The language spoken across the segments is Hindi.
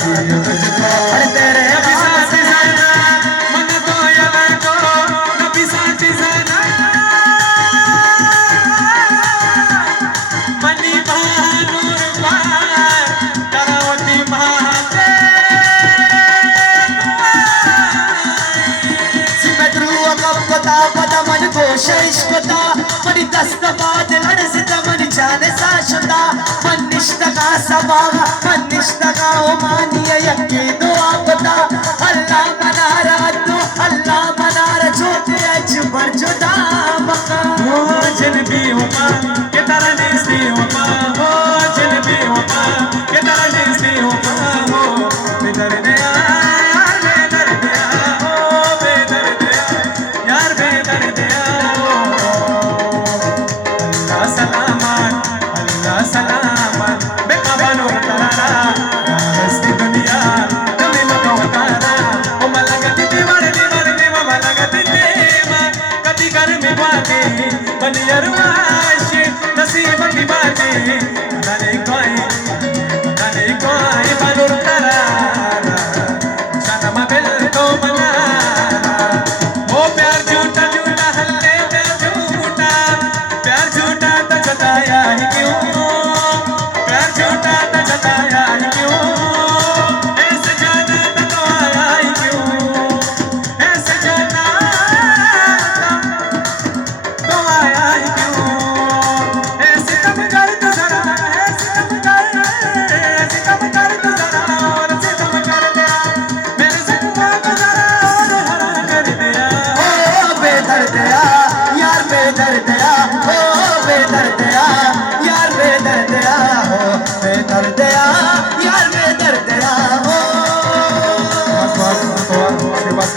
दिल तुझको अरे तेरे पास मन तो ये को नबी साथी सना मनी भानूर पार करावती महाते सिमत्रू अकपता पता मन घोष इश्कता मनी दस्त बाद लड़सिता मनी जाने साशता मन निष्ठा का सवागा मन निष्ठा का ओमानिया यक्की दुआ पता अल्लाह मनारा तू अल्लाह मनारा छोटे अजबर जुदा मका ओ जनबी वफा के तरह निस्ती वफा ओ जनबी वफा के तरह निस्ती वफा हो बेदर्द यार बेदर्द यार ओ बेदर्द यार बेदर्द यार अल्लाह सलामत बेकबानूर तारा हस्ती दुनिया कभी मकवतारा ओ मलगती दीवार दीवार देवा मलगती देवा कभी घर में बाते बनियर वाशी नसीब की बातें जाने कोई बानूर तारा शर्मा दिल तो बनाना ओ प्यार झूठा झूठा हल्ले प्यार झूठा तो जताया ही क्यों प्यार झूठा तो जताया ही क्यों ऐसे जाना तो आया ही क्यों ऐसे जाना तो आया ही क्यों ऐसे कब कर तो जरा ऐसे कब कर तो जरा और ऐसे कब कर दिया मेरे ज़िंदगी को जरा और हरा कर दिया ओ बेदर्द यार बेदर्द ओ बेदर्द यार बेदर्द हो बेदर्द यार बेदर्द हो बस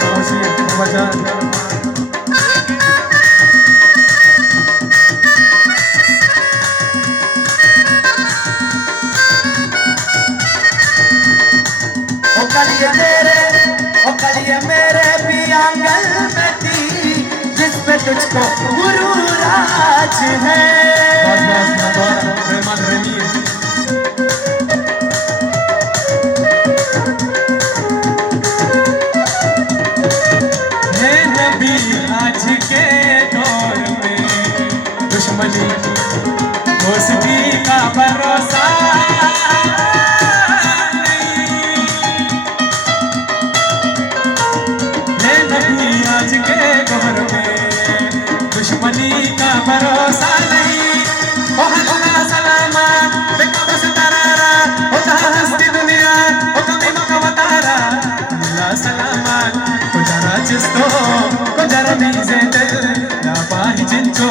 कलिए मेरे भी आंगन में थी जिस पे तुझको गुरु राज है नबी आज के दौर में दुश्मनी दोस्ती का भरोसा आज के दौर में दुश्मनी का भरोसा नहीं ओ अल्लाह सलामत बेकबस तरारा होता हस्ती दुनिया ओ कभी मकवतारा अल्लाह सलामत को जरा जिस्तो को जरा नीजे दिल ना पाही जिंचो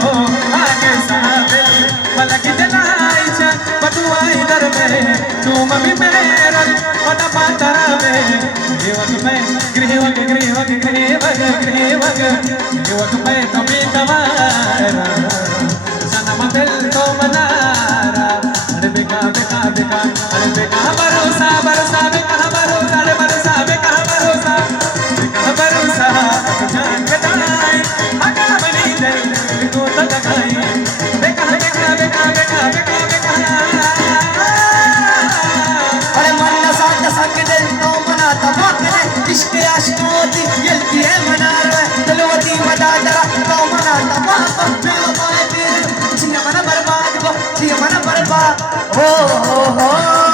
आगे साबिल पलक जलाई चल बदुआई दर में तुम भी मेरा ओटा पातरा में ग्रीवक में तुम्हें कमारा सनम दिल तो मनारा अरे बेका बेका बेका अरे बेका भरोसा भरोसा बेका भरोसा अरे भरोसा बेका भरोसा जान बताए आका बनी दिल को तो तकाई बेका बेका बेका बेका बेका बेका अरे मन साथ सक दिल तो मनाता बाकरे इश्क आशिकोती यल्ती है मनार दिलवती मदा दरा तो मनाता बाप बेवफा तेरे जिया मन बर्बाद हो जिया मन बर्बाद हो